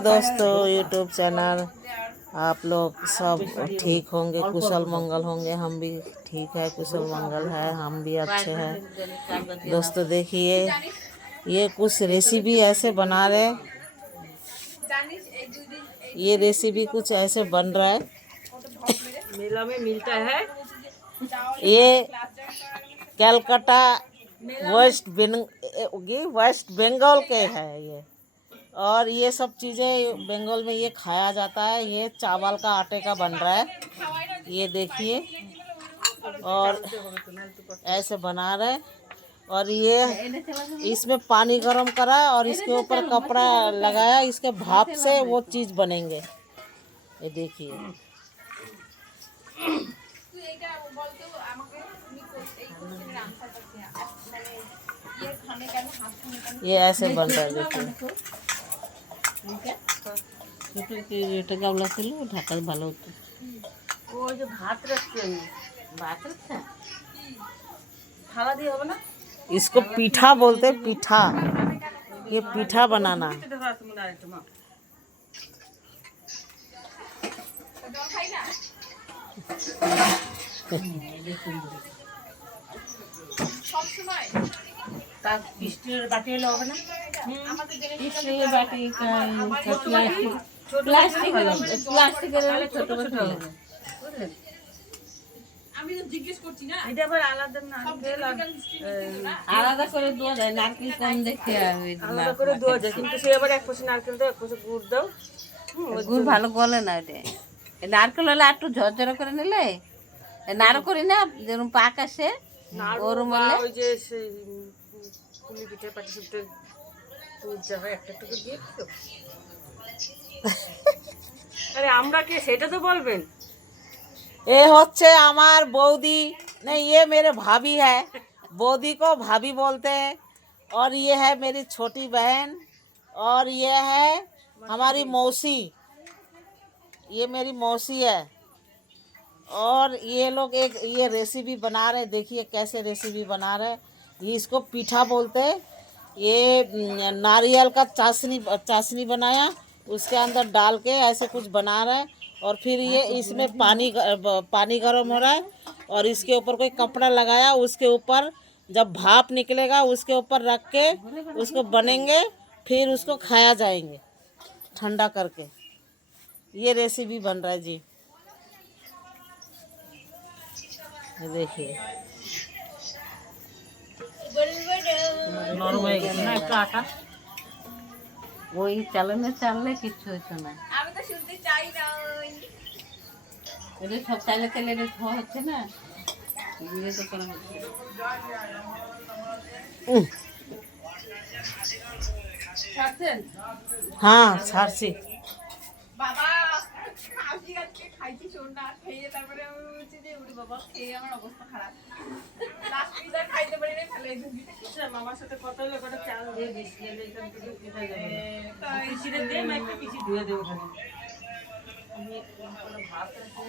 दोस्तों YouTube channel, आप लोग सब ठीक होंगे, कुशल मंगल होंगे। हम भी ठीक है, कुशल मंगल है, हम भी अच्छे हैं। दोस्तों देखिए, ये कुछ रेसिपी ऐसे बना रहे, ये रेसिपी कुछ ऐसे बन रहा है। मेला में मिलता है। ये कलकत्ता वेस्ट बंगाल के है ये, और ये सब चीज़ें बंगाल में ये खाया जाता है। ये चावल का आटे का बन रहा है, ये देखिए, और ऐसे बना रहे। और ये इसमें पानी गरम करा और इसके ऊपर कपड़ा लगाया, इसके भाप से वो चीज़ बनेंगे। ये देखिए, ये ऐसे बन रहा है। देखिए এটা গামলা ছিল ঢাকার ভালো হতো। ওই যে ভাত রাখছি আমি, ভাত রাখছি থালা দিয়ে হবে না। इसको पीठा बोलते, पीठा। ये पीठा बनाना। স্টিলের বাটি হলে হবে না। স্টিলের বাটি প্লাস্টিকের ছোট ছোট হবে। আমি তো জিজ্ঞেস করছি না, এটা আবার আলাদা নারকেল আলাদা করে দেওয়া যায়, নারকেল কম দেখে আলাদা করে দেওয়া যায়, কিন্তু সে আবার এক পাশে নারকেল দাও, এক পাশে গুড় দাও। গুড় ভালো গলে না। এটা নারকেল হলে একটু ঝরঝরে করে নিলে, নাড়ো করি না যেরকম পাক আসে ওরম হলে। ওই যে সেই পুলি পিঠে পাটি সুপটে দুধ যাবে একটা একটু করে দিয়ে দিও। আরে আমরা কে সেটা তো বলবেন। ये होच्छे हमार बौदी, नहीं ये मेरे भाभी है, बौदी को भाभी बोलते हैं। और ये है मेरी छोटी बहन, और ये है हमारी मौसी, ये मेरी मौसी है। और ये लोग एक ये रेसिपी बना रहे, देखिए कैसे रेसिपी बना रहे। ये इसको पीठा बोलते हैं। ये नारियल का चाशनी बनाया, उसके अंदर डाल के ऐसे कुछ बना रहे हैं। और फिर ये इसमें पानी गर्म हो रहा है, और इसके ऊपर कोई कपड़ा लगाया, उसके ऊपर जब भाप निकलेगा उसके ऊपर रख के उसको बनेंगे, फिर उसको खाया जाएंगे ठंडा करके। ये रेसिपी बन रहा है जी, देखिए। নরম হয়ে গেছে না একটু আটা। ওই চালানে চাললে কিচ্ছু হচ্ছে না। আমি তো শুনতে চাই না। এটা সব চালে চালে এটা খাওয়া হচ্ছে না, দিয়ে তো করা হচ্ছে। হ্যাঁ ছাড়ছি বাবা আমি আজকে খাইছি সোনা খেয়ে, তারপরে আমি বলছি যে ওরে বাবা খেয়ে আমার অবস্থা খারাপ। লাস্ট পিজা খাইতে পারি না, ফেলে দিবি। মামার সাথে কথা হলো, কটা চাল দিয়ে দিস, এখান থেকে পিঠা যাবে। তাই পিছিয়ে দে, আমি একটা পিছি ধুয়ে দেবো ওখানে। আমি ভাত রাখতে